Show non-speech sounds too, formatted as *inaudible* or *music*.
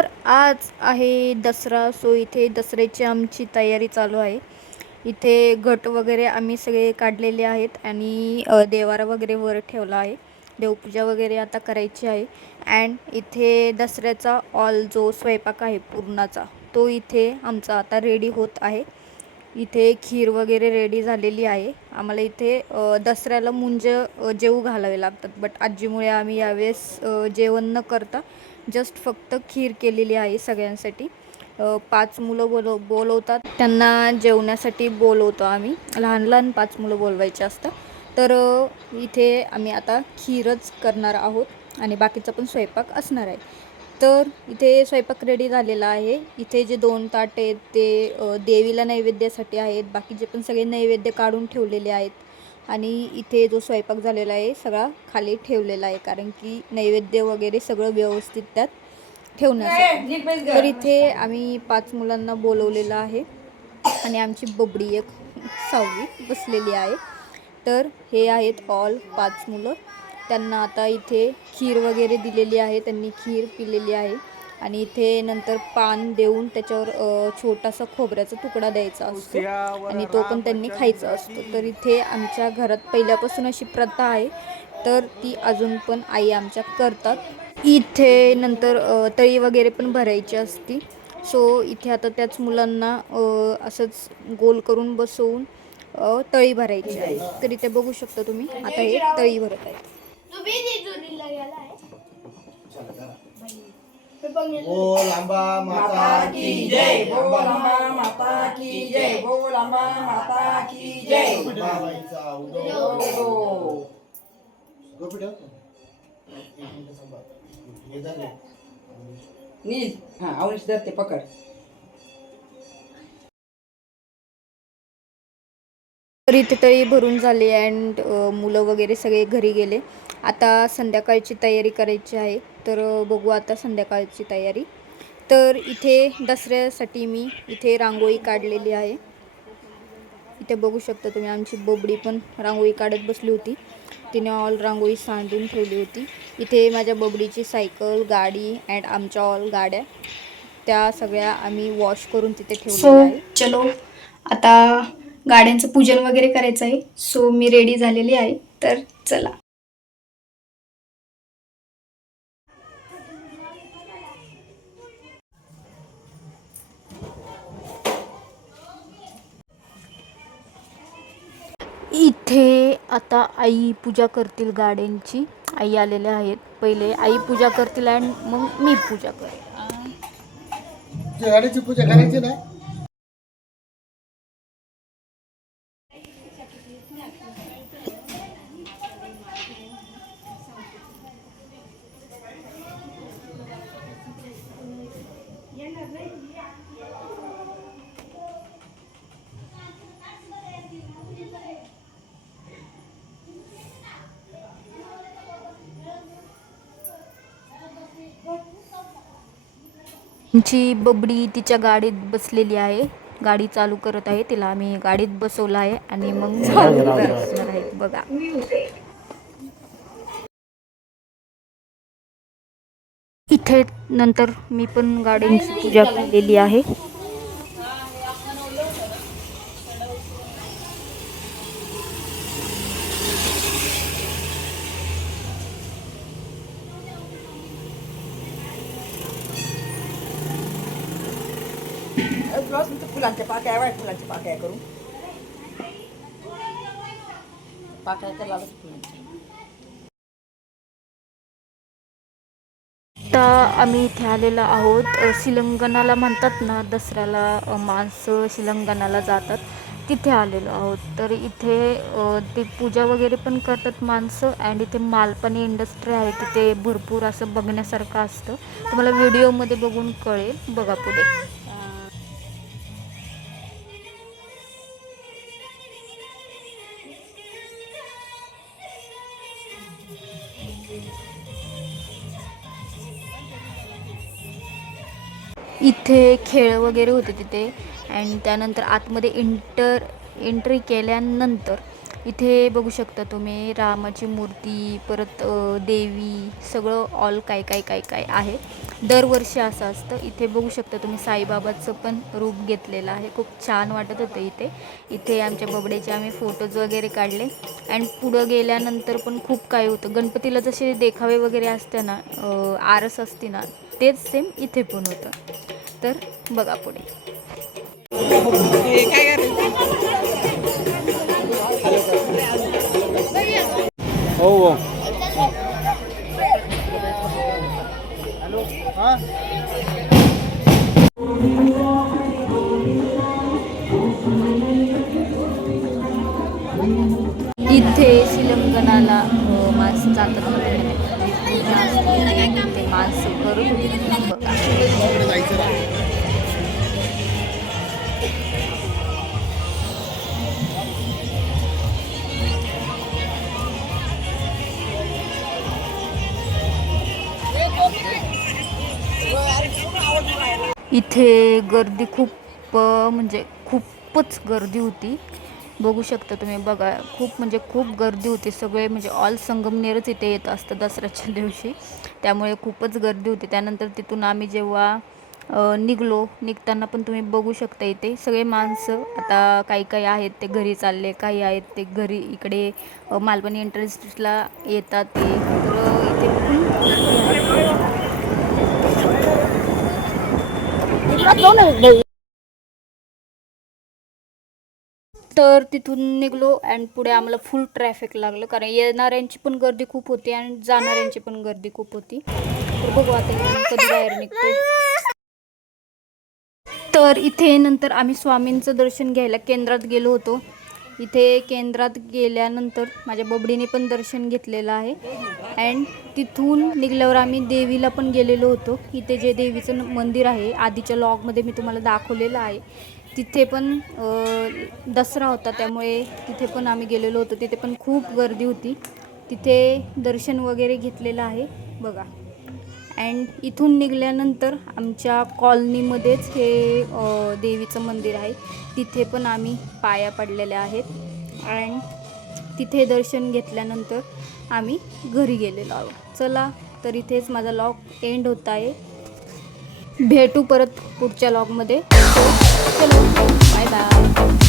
तर आज आहे दसरा सो इथे दसऱ्याची आमची तयारी चालू आहे. इथे घट वगैरे आम्ही सगळे काढलेले आहेत आणि देवारा वगैरे वर ठेवला आहे. देवपूजा वगैरे आता करायची आहे. अँड इथे दसऱ्याचा ऑल जो स्वयंपाक आहे पूर्णाचा तो इथे आमचा आता रेडी होत आहे. इथे खीर वगैरे रेडी झालेली आहे. आम्हाला इथे दसऱ्याला मुंज जेवू घालावे लागतात. बट आजीमुळे आम्ही यावेळेस जेवण न करता जस्ट फक्त खीर केलेली आहे सगळ्यांसाठी. पाच मुलं बोलव बोलवतात. त्यांना जेवण्यासाठी बोलवतो आम्ही. लहान लहान पाच मुलं बोलवायचे असतात. तर इथे आम्ही आता खीरच करणार आहोत. आणि बाकीचा पण स्वयंपाक असणार आहे. तर इथे स्वयंपाक रेडी झालेला आहे. इथे जे दोन ताट आहेत ते देवीला नैवेद्यासाठी आहेत. बाकीचे पण सगळे नैवेद्य काढून ठेवलेले आहेत. आणि इथे जो स्वयंपाक झालेला आहे सगळा खाली ठेवलेला आहे. कारण की नैवेद्य वगैरे सगळं व्यवस्थित त्यात ठेवण्यासाठी. तर इथे आम्ही पाच मुलांना बोलवलेलं आहे. आणि आमची बबडी एक सहावी बसलेली आहे. तर हे आहेत ऑल पाच मुलं. त्यांना आता इथे खीर वगैरे दिलेली आहे त्यांनी खीर पिलेली आहे. आणि इथे नंतर पान देऊन त्याच्यावर छोटासा खोबऱ्याचा तुकडा द्यायचा असतो. आणि तो पण त्यांनी खायचा असतो. तर इथे आमच्या घरात पहिल्यापासून अशी प्रथा आहे. तर ती अजून पण आई आमच्या करतात. इथे नंतर तळी वगैरे पण भरायची असती. सो इथे आता त्याच मुलांना असंच गोल करून बसवून तळी भरायची आहे. तर इथे बघू शकता तुम्ही आता हे तळी भरत आहेत. तुम्ही जेजुरीला गेलाय ओ लांबा माता की जय. बोल अंबा माता की जय. बोल अंबा माता की जय. बाबाईचा उदो. गोपीठ एक मिनिट थांबा. हे झाले. नील. हा आवडीच धरते पकड. तळी भरून झाली अँड मुलं वगैरे सगळे घरी गेले. आता संध्याकाळची तयारी करायची आहे तर बघू आता संध्याकाळची तयारी. तर इथे दसऱ्यासाठी मी इथे रांगोळी काढलेली आहे. इथे बघू शकता तुम्ही आमची बोबडी पण रांगोळी काढत बसली होती. तिने ऑल रांगोळी सांडून ठेवली होती. इथे माझ्या बबडीची सायकल गाडी अँड आमच्या ऑल गाड्या त्या सगळ्या आम्ही वॉश करून तिथे ठेवलेल्या आहे चलो. आता गाड्यांचं पूजन वगैरे करायचं आहे. सो मी रेडी झालेली आहे. तर चला. इथे आता आई पूजा करतील गाड्यांची. आई आलेल्या आहेत. पहिले आई पूजा करतील आणि मग मी पूजा करेन. तुझ्या गाडीची पूजा करायची ना जी बबडी तिच्या गाडीत बसलेली आहे. गाडी चालू करत आहे. तिला आम्ही गाडीत बसवलं आहे आणि मग आहे. बघा. इथे नंतर मी पण गाड्यांची पूजा केलेली आहे. तुला फुलांच्या पाक्या वाईट फुलांच्या पाक्या करू. पाक्या तर लागत फुलांच्या. आता आम्ही इथे आलेलो आहोत. शिलंगणाला म्हणतात ना दसऱ्याला माणसं शिलंगणाला जातात. तिथे आलेलो आहोत. तर इथे ते पूजा वगैरे पण करतात माणसं अँड इथे मालपाणी इंडस्ट्री आहे. तिथे भरपूर असं बघण्यासारखं असतं. तुम्हाला व्हिडिओमध्ये बघून कळेल. बघा पुढे. इथे खेळ वगैरे होते तिथे. अँड त्यानंतर आतमध्ये इंटर एंट्री केल्यानंतर इथे बघू शकता तुम्ही रामाची मूर्ती परत देवी सगळं ऑल काय काय काय काय आहे. दरवर्षी असं असतं. इथे बघू शकता तुम्ही साईबाबाचं पण रूप घेतलेलं आहे. खूप छान वाटत होतं इथे. इथे आमच्या बबड्याचे आम्ही फोटोज वगैरे काढले. अँड पुढं गेल्यानंतर पण खूप काही होतं. गणपतीला जसे देखावे वगैरे असते ना आरस असते ना तेच सेम इथे पण होतं. तर बघा पुढे हो हो इथे शिलंगणाला अं, माणसं जातात. ते माणसं करत होती इथे गर्दी खूप म्हणजे खूपच गर्दी होती. बघू शकता तुम्ही बघा खूप म्हणजे खूप गर्दी होती. सगळे म्हणजे ऑल संगमनेरच इथे येत असतं दसऱ्याच्या *laughs* दिवशी. त्यामुळे खूपच गर्दी होती. त्यानंतर तिथून आम्ही जेव्हा निघलो निघताना पण तुम्ही बघू शकता इथे. सगळे माणसं आता काही काही आहेत ते घरी चालले काही आहेत ते घरी इकडे मालवणी इंटरेस्टला येतात ते. तर इथे खूप गर्दी आहे. तर तिथून निघलो अँड पुढे आम्हाला फुल ट्रॅफिक लागलं. कारण येणाऱ्यांची पण गर्दी खूप होती आणि जाणाऱ्यांची पण गर्दी खूप होती. तर बघू आता कधी बाहेर निघतो. तर इथे नंतर आम्ही स्वामींचं दर्शन घ्यायला केंद्रात गेलो होतो. इथे केंद्रात गेल्यानंतर माझ्या बबडीने पण दर्शन घेतलेलं आहे. अँड तिथून निघल्यावर आम्ही देवीला पण गेलेलो होतो. इथे जे देवीचं मंदिर आहे आधीच्या लॉगमध्ये मी तुम्हाला दाखवलेलं आहे. तिथे पण दसरा होता त्यामुळे तिथे पण आम्ही गेलेलो होतो. तिथे पण खूप गर्दी होती. तिथे दर्शन वगैरे घेतलेलं आहे बघा. अँड इथून निघाल्यानंतर आमच्या कॉलनीमध्येच हे देवीचं मंदिर आहे. तिथे पण आम्ही पाया पडलेल्या आहेत. अँड तिथे दर्शन घेतल्यानंतर आम्ही घरी गेलेलो आहोत. चला तर इथेच माझा लॉग एंड होत आहे. भेटू परत पुढच्या लॉगमध्ये. चलो बाय बाय